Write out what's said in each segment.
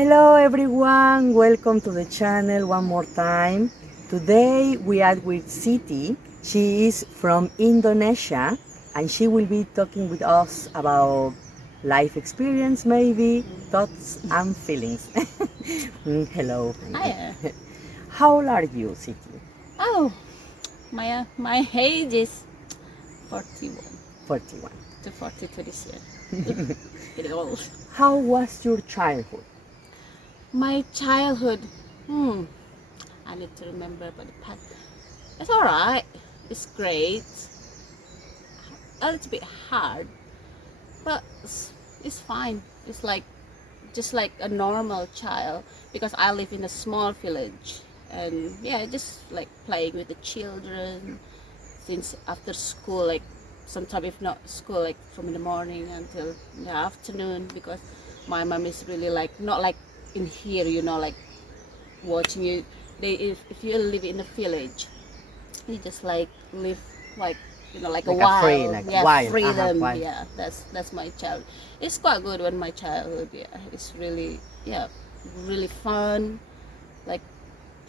Hello everyone, welcome to the channel one more time. Today we are with Siti. She is from Indonesia and she will be talking with us about life experience, maybe thoughts and feelings. Hello. Hiya. How old are you, Siti? Oh, my age is 41 41. to 42 this year. Getting old. How was your childhood? My childhood, I need to remember about the past. It's alright. It's great. A little bit hard, but it's fine. It's like just like a normal child because I live in a small village, and yeah, just like playing with the children since after school, like sometime if not school, like from the morning until the afternoon, because my mom is really like not like in here, like watching you. If you live in a village, you just like live like like a Like a free, wild, like yeah, wild. freedom. Wild. Yeah, that's my child. It's quite good when my childhood. Yeah, it's really, yeah, really fun. Like,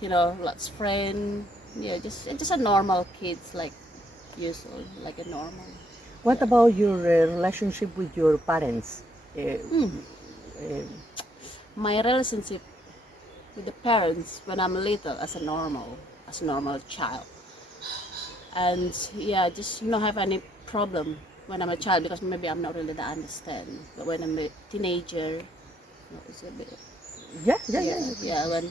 lots of friends. Yeah, just a normal kids, like usual, like a normal. What Yeah. about your relationship with your parents? Uh, uh, My relationship with the parents when I'm little as a normal child, and yeah, just not have any problem when I'm a child because maybe I'm not really that understand. But when I'm a teenager, it's a bit, yeah, yeah, yeah. yeah,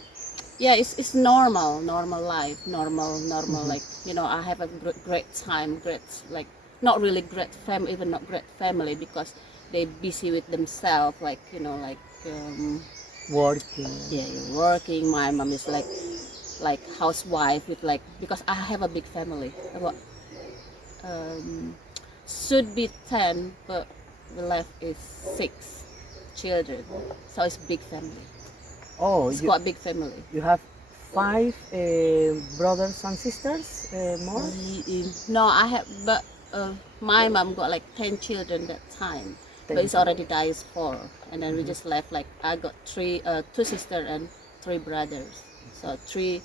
yeah, it's normal life, normal, like I have a great time, great, like not really great family, even not great family, because they busy with themselves, like like Working. yeah, you're working. My mom is like housewife with like, because I have a big family, about um should be 10, but the left is 6 children, so it's big family. Oh, It's quite big family. you have five brothers and sisters more? No, I have, but my mom got like 10 children that time, but 10 it's children. already dies 4, and then we just left like I got 2 sisters and 3 brothers, so three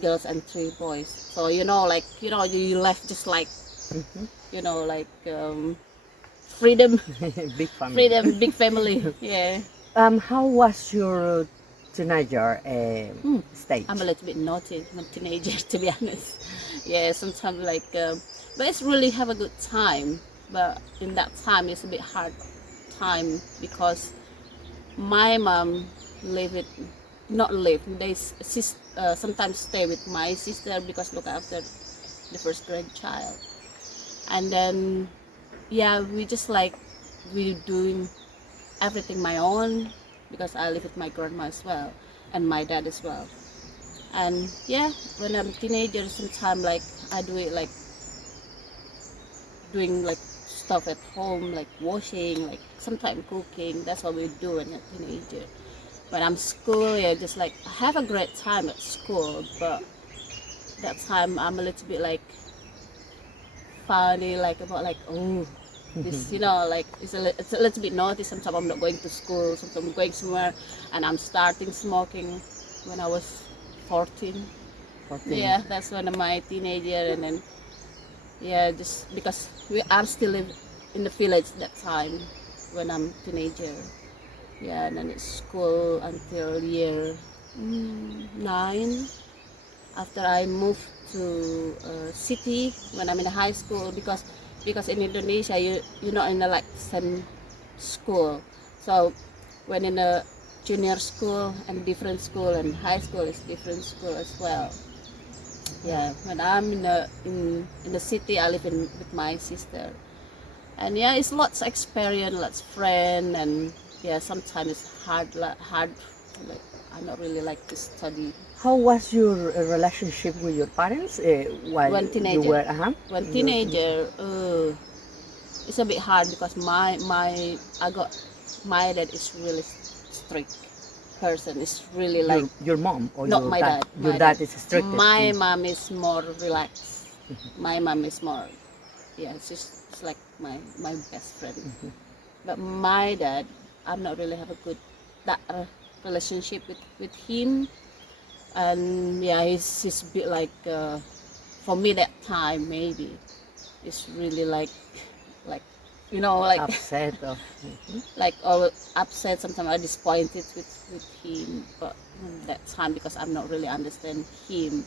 girls and 3 boys. So like you left just like Mhm. like freedom, Big family. freedom, big family. Yeah. How was your teenager I'm a stage? little bit naughty. I'm a teenager, to be honest. Yeah, sometimes like, but it's really have a good time. But in that time, it's a bit hard time because my mom live it, not live. They sometimes stay with my sister because look after the first grandchild, and then yeah, we just like we doing everything my own because I live with my grandma as well and my dad as well. And yeah, when I'm teenager, sometimes like I do it like doing like stuff at home, like washing, like sometimes cooking. That's what we do when I'm a teenager. When I'm school, yeah, just like I have a great time at school, but that time I'm a little bit like funny, like about like this, like it's a little bit naughty. Sometimes I'm not going to school. Sometimes I'm going somewhere, and I'm starting smoking when I was 14. 14. Yeah, that's when I'm my teenager, and then yeah, just because we are still live in the village that time when I'm teenager. Yeah, and then it's school until year 9. After I moved to city when I'm in the high school, because in Indonesia you're not in the like same school. So when in a junior school and different school, and high school is different school as well. Yeah, when I'm in the city, I live in with my sister, and yeah, it's lots of experience, lots of friend, and yeah, sometimes it's hard. Like I not really like to study How was your relationship with your parents while when you teenager. were When in your teenager? teenager, it's a bit hard because I got my dad is really strict person. It's really like Your mom or not your my dad? dad. Your My dad. dad is strict. My mom is more relaxed. My mom is more, yeah, it's like my best friend. But my dad, I'm not really have a good that relationship with him. And yeah, he's a bit like for me that time maybe it's really like like Upset of. like all upset. Sometimes I disappointed with him, but that time because I'm not really understand him.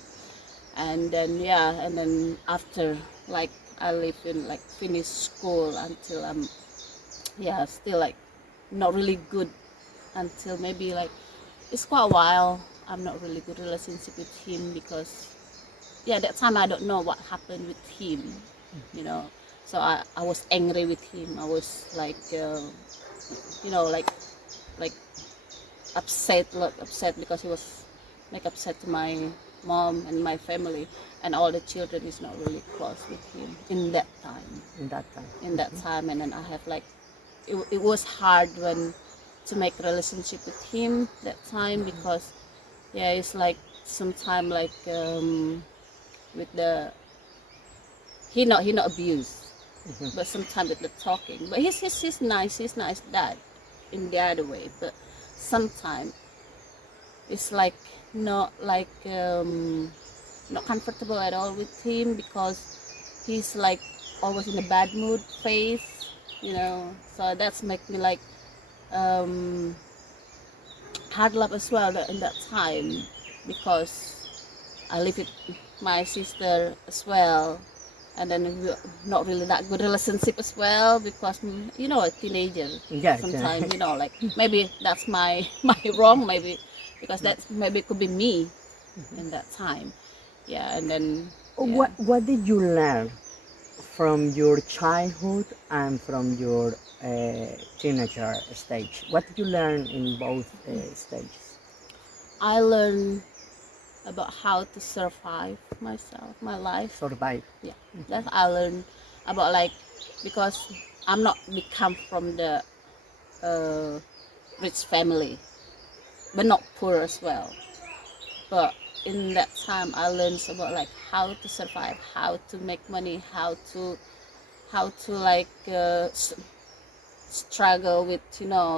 And then yeah, and then after like I live in like finish school until I'm yeah still like not really good until maybe like it's quite a while. I'm not really good relationship with him because yeah that time I don't know what happened with him, you know. So I was angry with him. I was like like upset, lot upset because he was like upset to my mom and my family, and all the children is not really close with him in that time. In that time. In that time, and then I have like it was hard when to make relationship with him that time because yeah it's like sometime like with the he not abused, but sometimes with the talking. But he's nice. He's nice dad in the other way. But sometimes it's like not like not comfortable at all with him because he's like always in a bad mood phase, you know. So that's make me like um, hard love as well in that time because I live with my sister as well, and then we not really that good relationship as well because a teenager Yes. sometimes like maybe that's my my wrong maybe because that's maybe it could be me in that time. Yeah, and then yeah. What did you learn from your childhood and from your teenager stage? What did you learn in both stages? I learned about how to survive myself, my life. Survive. Yeah, that's I learned about like because I'm not become from the uh, rich family, but not poor as well. But in that time, I learned about like how to survive, how to make money, how to like struggle with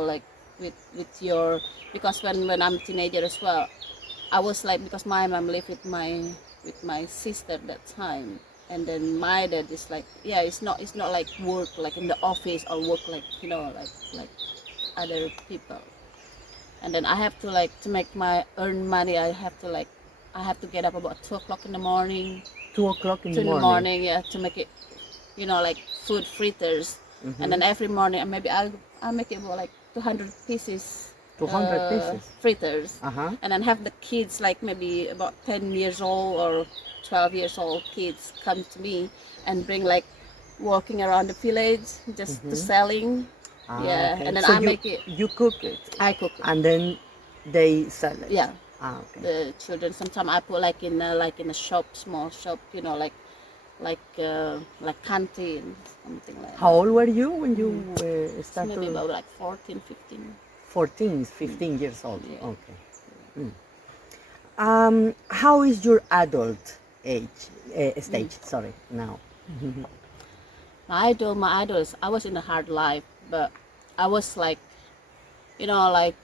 like with your because when I'm teenager as well, I was like because my mom lived with my sister that time, and then my dad is like yeah it's not like work like in the office or work like like other people. And then I have to like to make my earn money. I have to get up about 2 o'clock in the morning. 2 o'clock in 2 the in the morning. morning, yeah, to make it like food fritters. And then every morning maybe I make it about like 200 pieces 200 pieces. fritters. Uh-huh. And then have the kids like maybe about 10 years old or 12 years old kids come to me and bring like walking around the village just to selling. Yeah, Okay. and then So I make it. you cook it I cook it. and then they sell it. Yeah, Okay. the children. Sometimes I put like in a shop, small shop, like canteen, something like How that. old were you when you It's started? maybe about like 14, 15. 14, 15 years old. Yeah. Okay. How is your adult age stage? Sorry, now. My idols. I was in a hard life, but I was like, like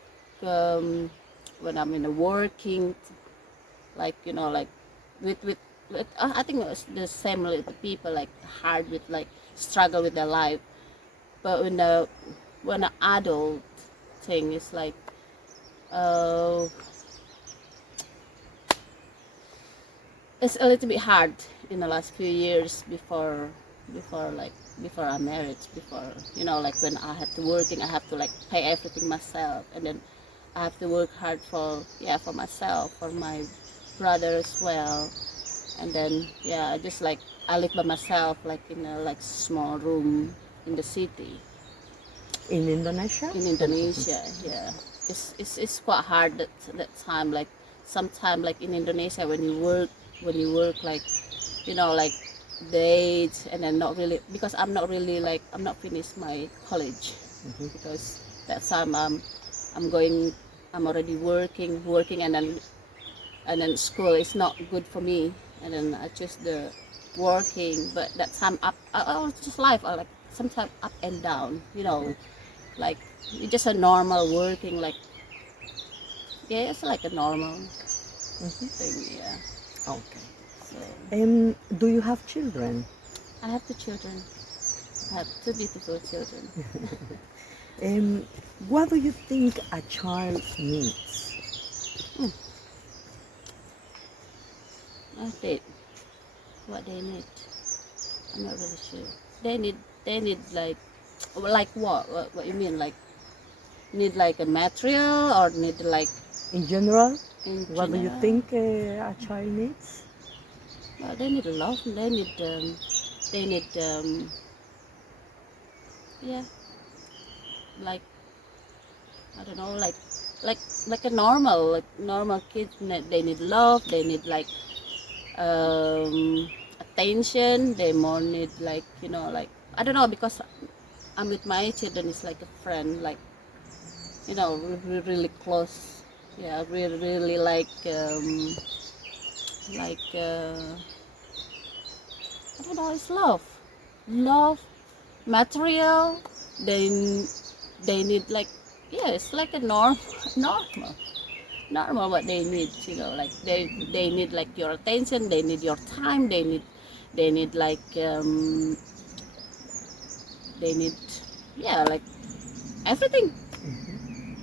when I'm in a working, like like with I think it was the same with the people like hard with like struggle with their life. But when the adult thing is like uh, it's a little bit hard in the last few years before I married, before like when I have to working, I have to like pay everything myself, and then I have to work hard for myself, for my brother as well. And then yeah, I just like I live by myself like in a like small room in the city In Indonesia? in Indonesia. Yeah, it's quite hard that time. Like sometime like in Indonesia when you work like like dates and then not really because I'm not really like I'm not finished my college because that time I'm already working and then school is not good for me, and then I choose the working. But that time I was just life I like sometimes up and down, like it's just a normal working like Yeah, it's like a normal Mhm. thing. Yeah. Okay. So Do you have children? I have two children. I have two beautiful children. Um, what do you think a child needs? Hmm. I think what they need. I'm not really sure. They need. They need like what? What you mean? Like need like a material or need like In general, in what do you general? think a child needs? Well, they need love. They need. They need. Yeah. Like I don't know. Like like a normal kids. They need love. They need like attention. They more need like like I don't know because I'm with my children. It's like a friend. Like we're really close. Yeah, really like I don't know. It's love, material. They they need like yeah. It's like a normal. Normal what they need, like they need like your attention, they need your time, they need like they need yeah like everything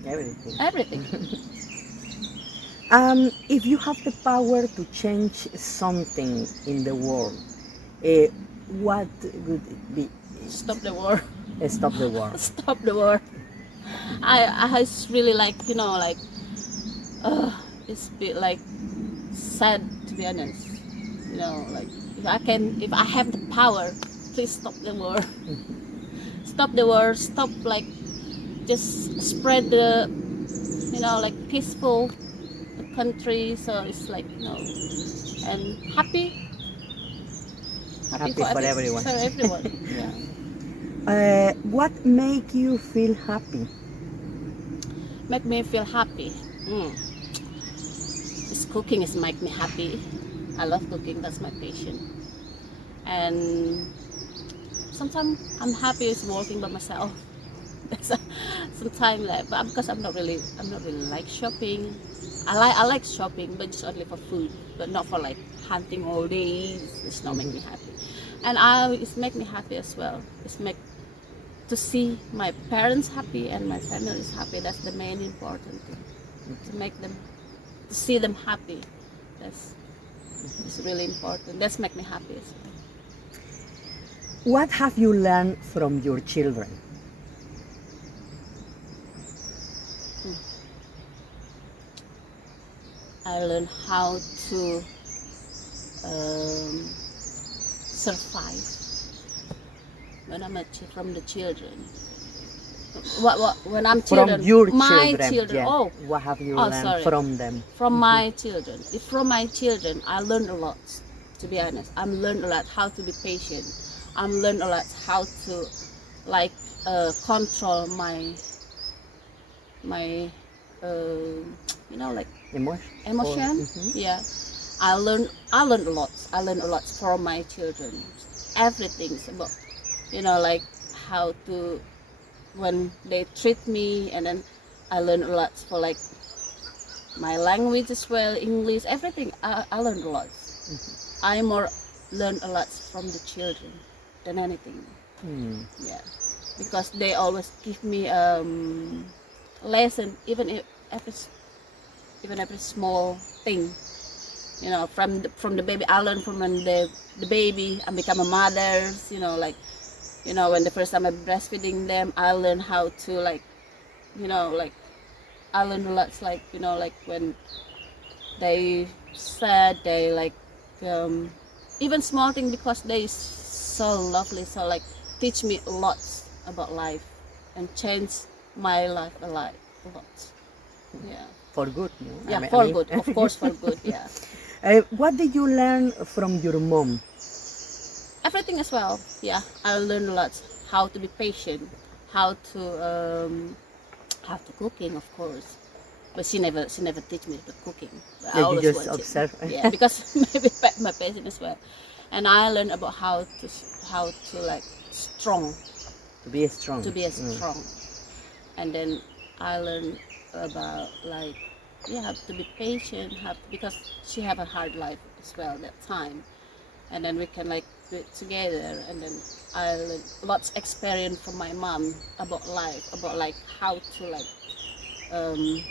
Everything. everything. If you have the power to change something in the world, uh, what would it be? Stop the war. Stop the war. Stop the war. I it's really like like it's a bit like sad to be honest, like if I have the power, please stop the war. Stop the war, stop like just spread the like peaceful the country, so it's like and happy Happy for everyone. for everyone. Yeah. What make you feel happy? Make me feel happy. mm. This cooking is make me happy. I love cooking, that's my passion. And sometimes I'm happy is working by myself. Sometimes like but because I'm not really like shopping. I like shopping but just only for food, but not for like hunting all day. It's not make me happy. And it's make me happy as well. It's make to see my parents happy and my family is happy. That's the main important thing. To make them to see them happy. That's it's really important. That's make me happy as well. What have you learned from your children? I learned how to survive when from the children. What when I'm From children, your my children, children. yeah. Oh, What have you oh, learned sorry. from them? From my children. If from my children, I learned a lot. To be honest, I'm learned a lot how to be patient. I'm learned a lot how to like control my like Emotion? emotion. Mhm. Yeah, I learned a lot. I learned a lot from my children. Everything's about like how to when they treat me, and then I learned a lot for like my language as well, English, everything. I learned a lot. I more learned a lot from the children than anything. Hmm. Yeah, because they always give me lesson, even every small thing. From the baby, I learned from when the baby and become a mother. Like when the first time I breastfeeding them, I learned how to like like I learned a lot. Like like when they said they like even small thing because they so lovely, so like teach me a lot about life and change my life a lot. Yeah. For good, no? Yeah, I for mean, good, of course, for good. Yeah. what did you learn from your mom? Everything as well. Yeah, I learned a lot how to be patient, how to cooking, of course. But she never teach me the cooking. But I Yeah, you always just watch it. observe. Yeah, because maybe my patient as well. And I learned about how to like strong To be strong. to be a strong. And then I learned about like you have to be patient, because she have a hard life as well that time, and then we can like do it together. And then I learned lots experience from my mom about life, about like how to like um,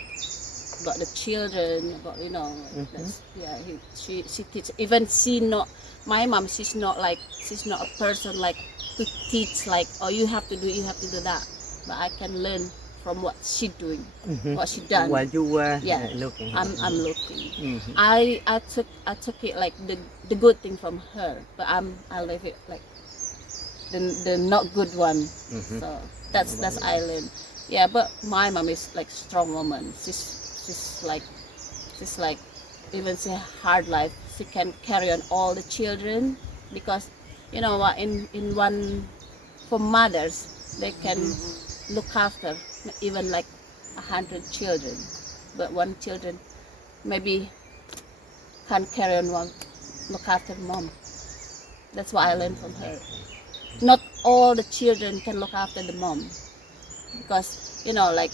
about the children, about like that's yeah. She teach, even she not, my mom, she's not like, she's not a person like to teach like, oh you have to do, you have to do that, but I can learn from what she doing, what she done. While you were Yeah, looking. I'm looking. Mhm. I took it like the good thing from her, but I leave it like the not good one. So that's I learned. Yeah, but my mom is like strong woman. She's like, she's like, even she hard life, she can carry on all the children, because you know what, in one, for mothers, they can look after even like 100 children, but one children maybe can't carry on one, look after mom. That's what I learned from her. Not all the children can look after the mom, because like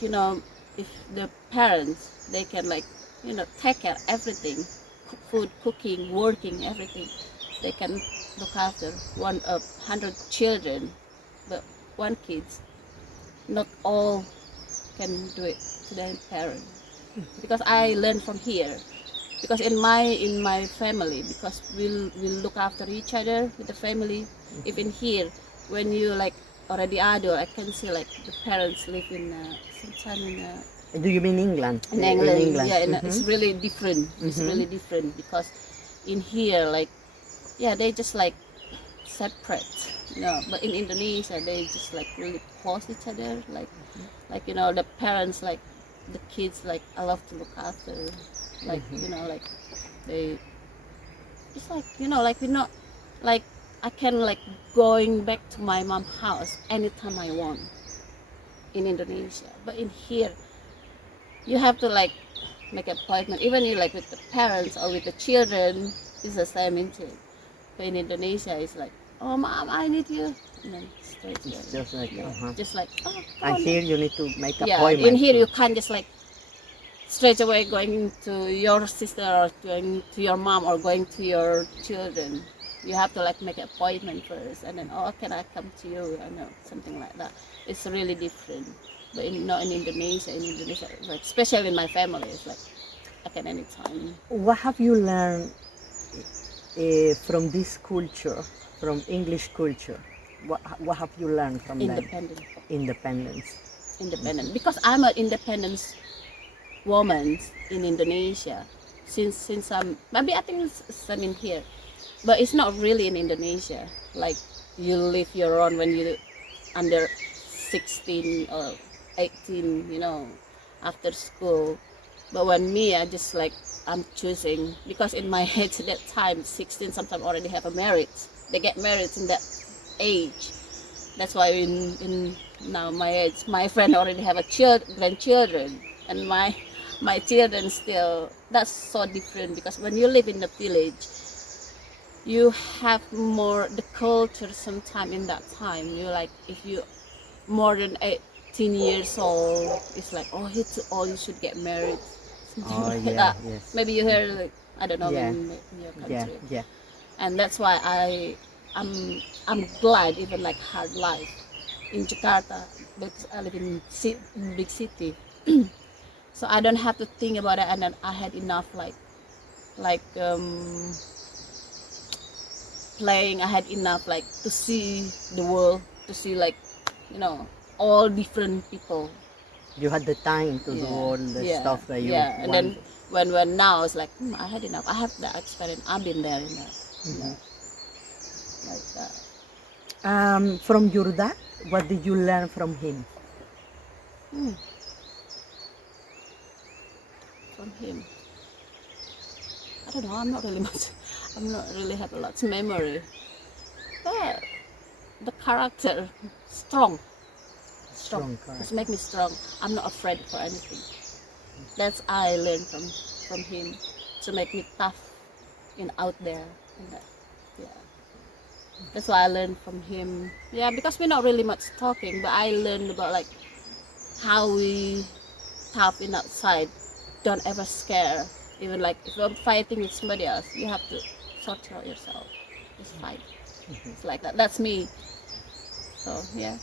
you know if the parents, they can like take care everything, cook food, cooking, working, everything, they can look after 100 children, but one kids, not all can do it to their parent. Because I learned from here, because in my family, because we'll look after each other with the family. Even here, when you like already adult, I can see like the parents live in sometime Do you mean England? in In England. England. Yeah, it's really different. It's really different, because in here, like, yeah, they just like separate, but in Indonesia they just like really close each other, like the parents, like the kids, like I love to look after, like like they, it's like like we're not like, I can like going back to my mom's house anytime I want in Indonesia, but in here you have to like make an appointment, even you like with the parents or with the children, it's the same in too. But in Indonesia it's like, oh mom, I need you, and then straight away. It's just like, Yeah, just like, oh come and on. here you need to make Yeah, appointment. in here you can't just like straight away going to your sister or going to your mom or going to your children. You have to like make an appointment first, and then, oh, can I come to you? I know, something like that. It's really different. But not in Indonesia. In Indonesia, like, especially in my family, it's like I can anytime. What have you learned from this culture, from English culture? What have you learned from them? Independent. Independence. Independent. Because I'm an independent woman in Indonesia. Since I'm, maybe I think it's same in here, but it's not really in Indonesia. Like, you live your own when you under 16 or 18, after school. But when me, I just like, I'm choosing, because in my head at that time, 16, sometimes already have a marriage. They get married in that age. That's why in now my age, my friend already have a grandchildren, and my children still. That's so different, because when you live in the village, you have more the culture. Sometime in that time, you like, if you more than 18 years old, it's like, oh, you're too old, you should get married. Something Oh like yeah, that. yes. Maybe you heard, like, I don't know, Yeah. in your country. Yeah, yeah. And that's why I'm glad, even like hard life in Jakarta, because I live in big city. So I don't have to think about it, and then I had enough like playing. I had enough like to see the world, to see like all different people. You had the time to do all the stuff that you And want. then when now it's like, I had enough. I have that experience. I've been there in that, like that. From your dad, what did you learn from him? From him, I don't know. I'm not really much. I'm not really have a lot of memory, but the character strong. Strong Just character. make me strong. I'm not afraid for anything. That's I learned from him, to make me tough in out there. In that, yeah. That's why I learned from him. Yeah, because we're not really much talking, but I learned about like how we tough in outside. Don't ever scare. Even like if you're fighting with somebody else, you have to sort out yourself. Just fight. It's like that. That's me. So yeah.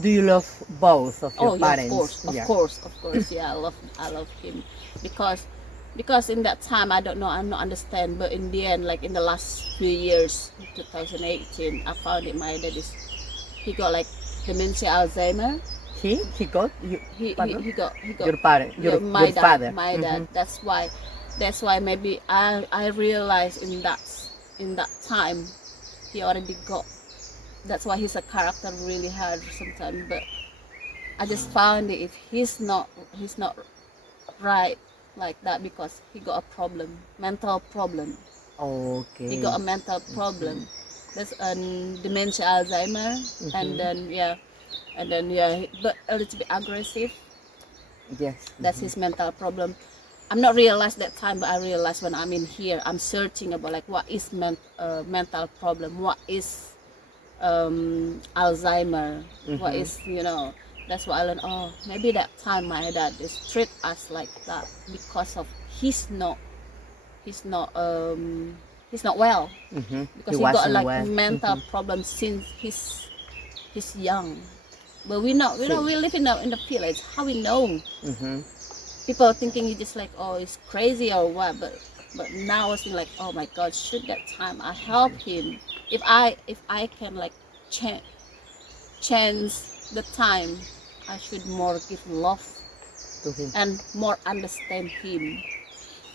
Do you love both of your Oh yeah, parents? of course. Yeah, I love him because in that time I don't know, I'm not understand. But in the end, like in the last few years, 2018, I found it. My dad is he got like dementia, Alzheimer. He got you. Pardon? He got Your parent, yeah, your father. my dad. That's why maybe I realized in that time he already got. That's why he's a character really hard sometimes. But I just found it if he's not right like that because he got a problem, mental problem. He Okay. got a mental problem. That's dementia, Alzheimer, and then but a little bit aggressive. Yes. That's his mental problem. I'm not realized that time, but I realized when I'm in here, I'm searching about like what is mental problem, what is Alzheimer, what is That's what I learned. Oh, maybe that time my dad is treat us like that because of he's not he's not well He because he got wasn't like well. mental problems since he's young. But we live in the village. How we know? People thinking you just like, oh, it's crazy or what, but now I was thinking like, oh my god, should that time I help him, if I can like change the time, I should more give love To him. and more understand him,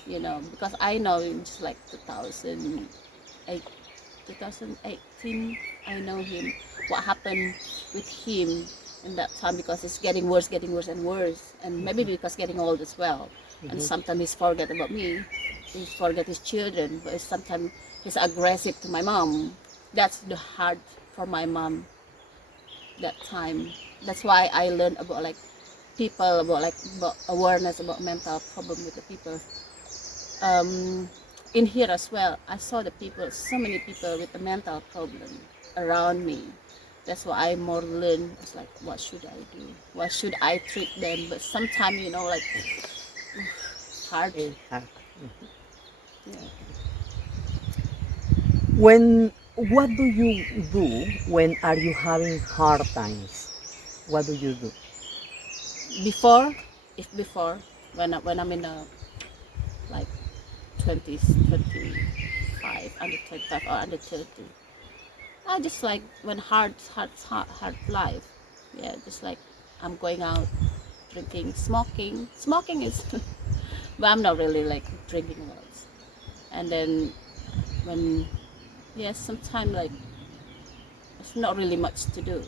because I know in just like 2018 I know him, what happened with him in that time, because it's getting worse and worse, and maybe because getting old as well. And sometimes he's forget about me, he forget his children, but sometimes he's aggressive to my mom. That's the hard for my mom that time. That's why I learned about like people, about awareness about mental problem with the people. In here as well, I saw so many people with a mental problem around me. That's why I more learn. It's like, what should I do? What should I treat them? But sometimes, like hard. It's hard. Yeah. What do you do when are you having hard times? What do you do? Before, when I'm in a like 20s, 25, under 25 or under 30, I just like when hard life. Yeah, just like I'm going out, drinking, smoking. Smoking is, but I'm not really like drinking a lot. And then when, yes, sometimes like it's not really much to do.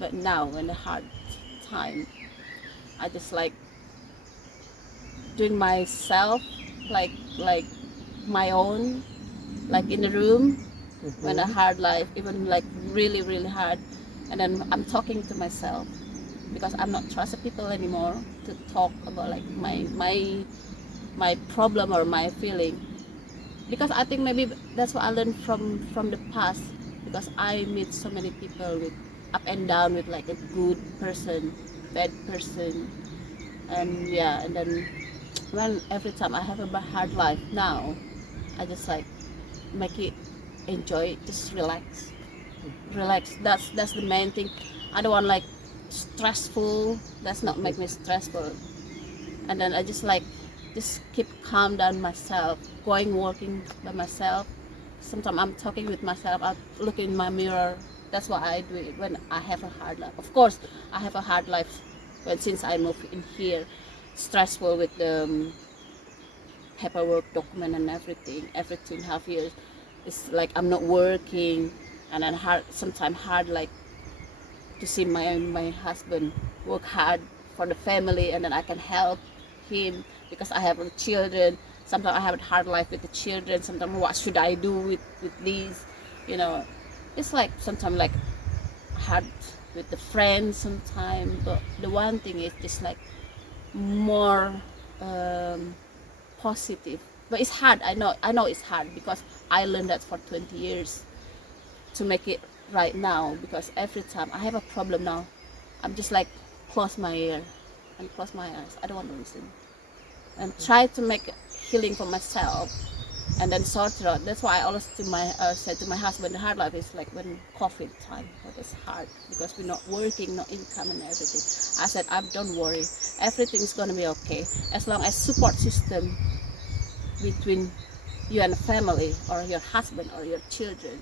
But now when the hard time, I just like doing myself, like my own, like in the room. When a hard life, even like really hard, and then I'm talking to myself because I'm not trusting people anymore to talk about like my problem or my feeling, because I think maybe that's what I learned from the past, because I meet so many people with up and down, with like a good person, bad person, and yeah, and then when every time I have a hard life now, I just like make it, enjoy it, just relax. That's the main thing. I don't want like stressful. That's not make me stressful. And then I just like just keep calm down myself, going working by myself. Sometimes I'm talking with myself, I look in my mirror. That's what I do when I have a hard life. Of course I have a hard life since I moved in here, stressful with the paperwork, document, and everything. Every 2.5 years, it's like I'm not working, and then sometimes hard like to see my husband work hard for the family, and then I can help him because I have children. Sometimes I have a hard life with the children. Sometimes what should I do with these, it's like sometimes like hard with the friends sometimes. But the one thing is just like more positive. But it's hard. I know it's hard because I learned that for 20 years to make it right now. Because every time I have a problem now, I'm just like close my ear, and close my eyes. I don't want to listen. And try to make healing for myself, and then sort it out. That's why I always said to my husband, the hard life is like when COVID time. That is hard because we're not working, no income and everything. I said, don't worry, everything's gonna be okay as long as support system between you and the family or your husband or your children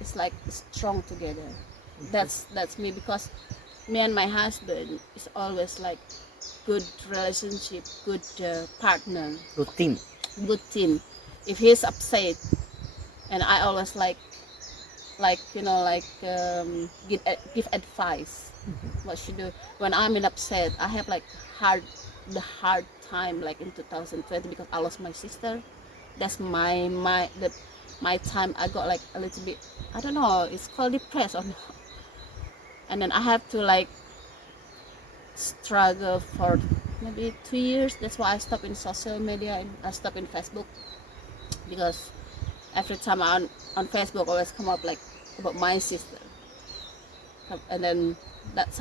is like strong together. That's me, because me and my husband is always like good relationship, good partner, Good team. good team. If he's upset, and I always give advice what should do when I'm in upset. I have like the hard time like in 2020 because I lost my sister. That's my time. I got like a little bit, I don't know, it's called depressed or not. And then I have to like struggle for maybe 2 years. That's why I stopped in social media and I stopped in Facebook, because every time I'm on Facebook always come up like about my sister. And then that's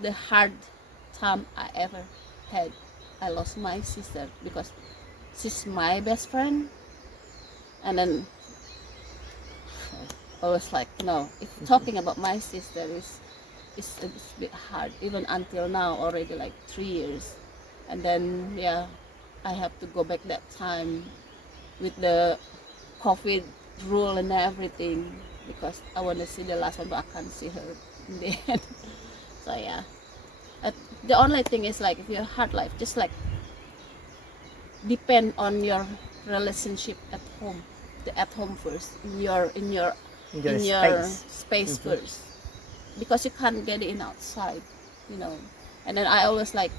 the hard time I ever had. I lost my sister because she's my best friend. And then I was like, no, if talking about my sister is a bit hard, even until now, already like 3 years. And then yeah, I have to go back that time with the COVID rule and everything, because I want to see the last one, but I can't see her in the end. So yeah, the only thing is like if you're hard life, just like depend on your relationship at home, at home first, in your space first, because you can't get it in outside, you know. And then I always like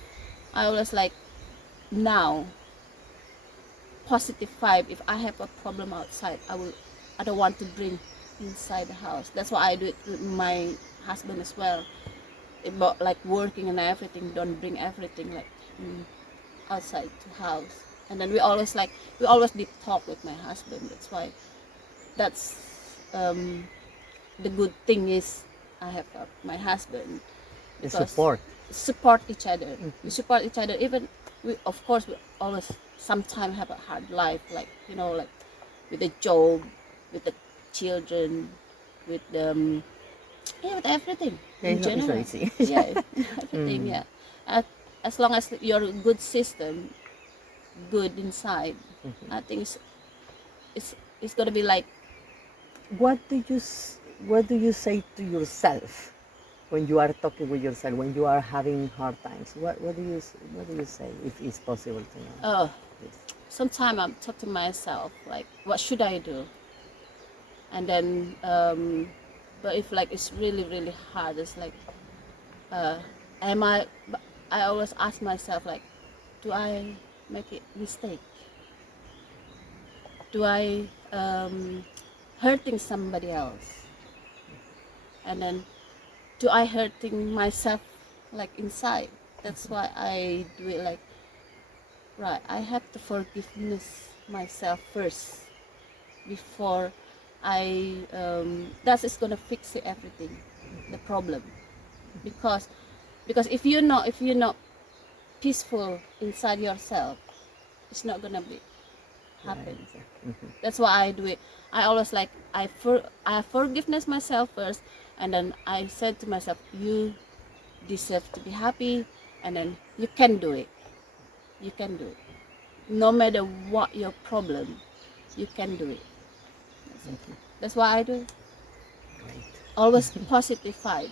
now positive vibe. If I have a problem outside, I don't want to bring inside the house. That's why I do it with my husband as well, about like working and everything. Don't bring everything like outside the house. And then we always deep talk with my husband. That's the good thing is I have my husband, The because support. each other. We support each other. Even we always sometimes have a hard life, like you know, like with the job, with the children, with with everything Yeah, in it's not general. easy. Yeah, everything. Yeah, as long as you're a good system, good inside, I think it's gonna be like. What do you say to yourself when you are talking with yourself, when you are having hard times? What do you say, if it's possible to know? Oh, Please. sometimes I'm talking to myself like, what should I do? And then, but if like it's really hard, it's like, am I? But I always ask myself like, do I make a mistake? Do I hurting somebody else? And then, do I hurting myself like inside? That's why I do it like, right, I have to forgiveness myself first before that is gonna fix everything, the problem. Because if you're not peaceful inside yourself, it's not gonna be happen. That's why I do it. I always like I forgiveness myself first, and then I said to myself, you deserve to be happy, and then you can do it. You can do it. No matter what your problem, you can do it. That's it. That's why I do it. Great. Always positive vibe.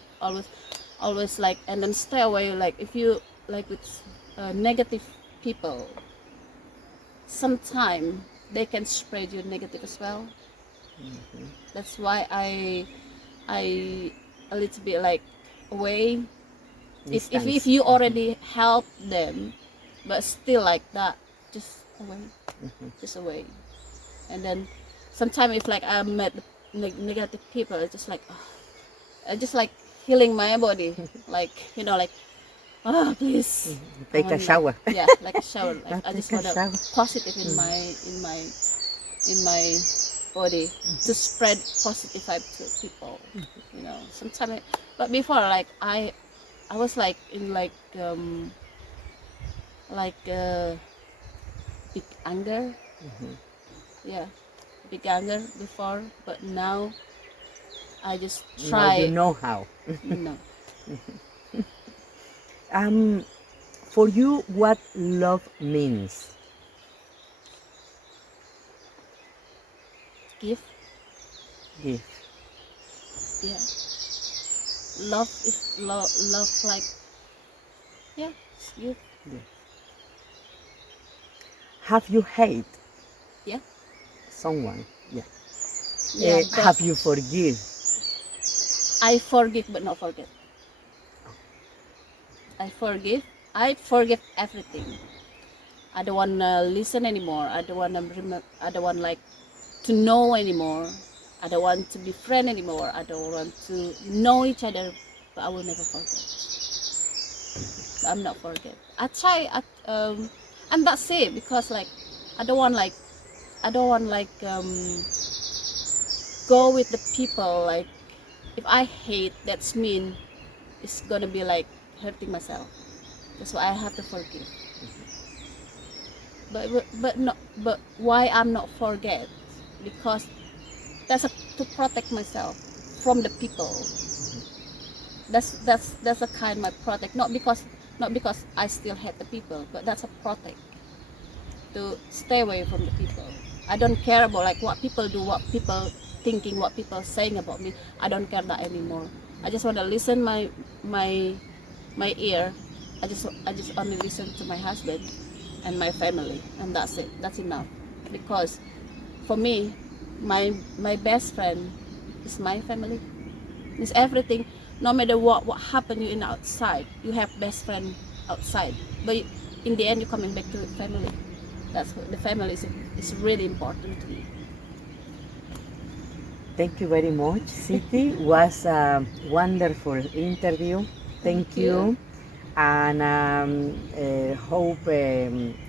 Always like, and then stay away. Like if you like with negative people, sometimes they can spread you negative as well. That's why I a little bit like away. If you already help them, but still like that, just away, just away. And then sometimes if like I met negative people, it's just like I just like healing my body, like you know, like please Take a shower. Like, yeah, like a shower. Like I just want to positive in my body to spread positive vibe to people. You know, sometimes. But before, like I I was like in like big anger. Yeah, big anger before, but now I just Now you try. know how. No, For you, what love means? give. Give. Yeah, love is love like, yeah, just give. Have you hate Yeah, someone? Yeah. yeah, but Have you forgive? I forgive but not forget. I forgive. I forgive everything. I don't want to listen anymore. I don't want to. I don't want like to know anymore. I don't want to be friend anymore. I don't want to know each other. But I will never forget. But I'm not forget. I try. And that's it, because like I don't want like I don't want like go with the people. Like if I hate, that's mean it's gonna be like hurting myself. That's why I have to forgive. But not, but why I'm not forget? Because to protect myself from the people. That's a kind my protect. Not because I still hate the people, but that's a protect to stay away from the people. I don't care about like what people do, what people thinking, what people saying about me. I don't care that anymore. I just want to listen my my ear. I just only listen to my husband and my family, and that's it. That's enough. Because for me, my best friend is my family. It's everything. No matter what happened you in outside, you have best friend outside, but in the end you're coming back to the family. That's what the family is really important to me. Thank you very much, Siti. Was a wonderful interview. Thank you. And hope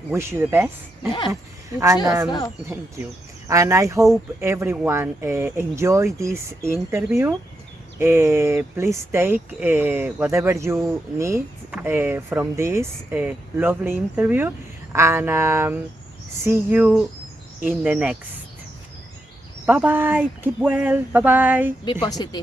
wish you the best. Yeah, you too And as well. thank you. And I hope everyone enjoy this interview. Please take whatever you need from this lovely interview, and see you in the next. Bye bye. Keep well. Bye bye. Be positive.